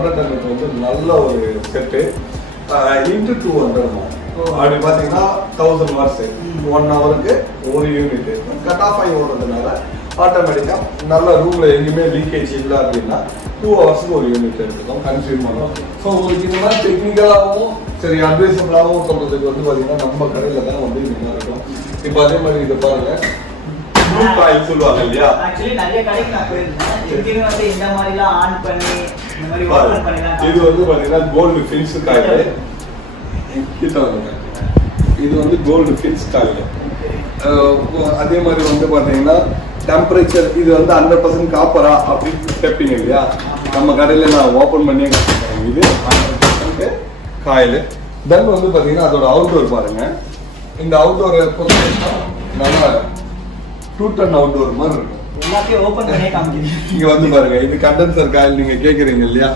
110 வந்து நல்ல ஒரு செட்டு இன்ட்டு 200 அப்படி பார்த்தீங்கன்னா 1000 வாட்ஸ் 1 ஹவருக்கு ஒரு யூனிட் கட் ஆஃப் ஆகி ஓடுறதுனால ஆட்டோமேட்டிக்காக நல்ல ரூமில் எங்கேயுமே லீக்கேஜ் இல்லை அப்படின்னா 2 ஹவர்ஸ்க்கு ஒரு யூனிட் எடுத்துக்கும் கன்சியூம் பண்ணும். ஸோ உங்களுக்கு இந்த மாதிரி டெக்னிக்கலாகவும் சரி அட்வைசபிளாகவும் சொல்கிறதுக்கு வந்து பார்த்தீங்கன்னா நம்ம கடையில் தான் வந்து இந்த மாதிரி இருக்கும். இப்போ அதே மாதிரி இதை பாருங்க ப்ளூ காயில் சொல்லுவாங்க இல்லையா. ஆக்சுவலி நிறைய கடைக்கு நான் போயிருந்தேன். இதுவே வந்து இந்த மாதிரிலாம் ஆன் பண்ணி இந்த மாதிரி ஓபன் பண்ணி தான் இது வந்து பார்த்தீங்கன்னா கோல்டு ஃபின்ஸ் காயில். இது வந்து கோல்டு ஃபின்ஸ் காயில். அதே மாதிரி வந்து பார்த்தீங்கன்னா டெம்பரேச்சர் இது வந்து 100% காப்பரா அப்படின்னு கேட்பீங்க இல்லையா. நம்ம கடையில் நான் ஓப்பன் பண்ணியே காட்டுறேன். இது 100% காயில். தென் வந்து பார்த்தீங்கன்னா அதோட அவுட்டோர் பாருங்க. இந்த அவுட்டோரை பொறுத்தவரைக்கும் நல்லா 2 டன் அவுட்டோர் மாதிரி இருக்கும். எல்லாத்தையும் ஓபன் பண்ணியே காமிக்கிறீங்க. இங்க வந்து பாருங்க இது கண்டென்சர் காயில் நீங்க கேக்குறீங்க இல்லையா.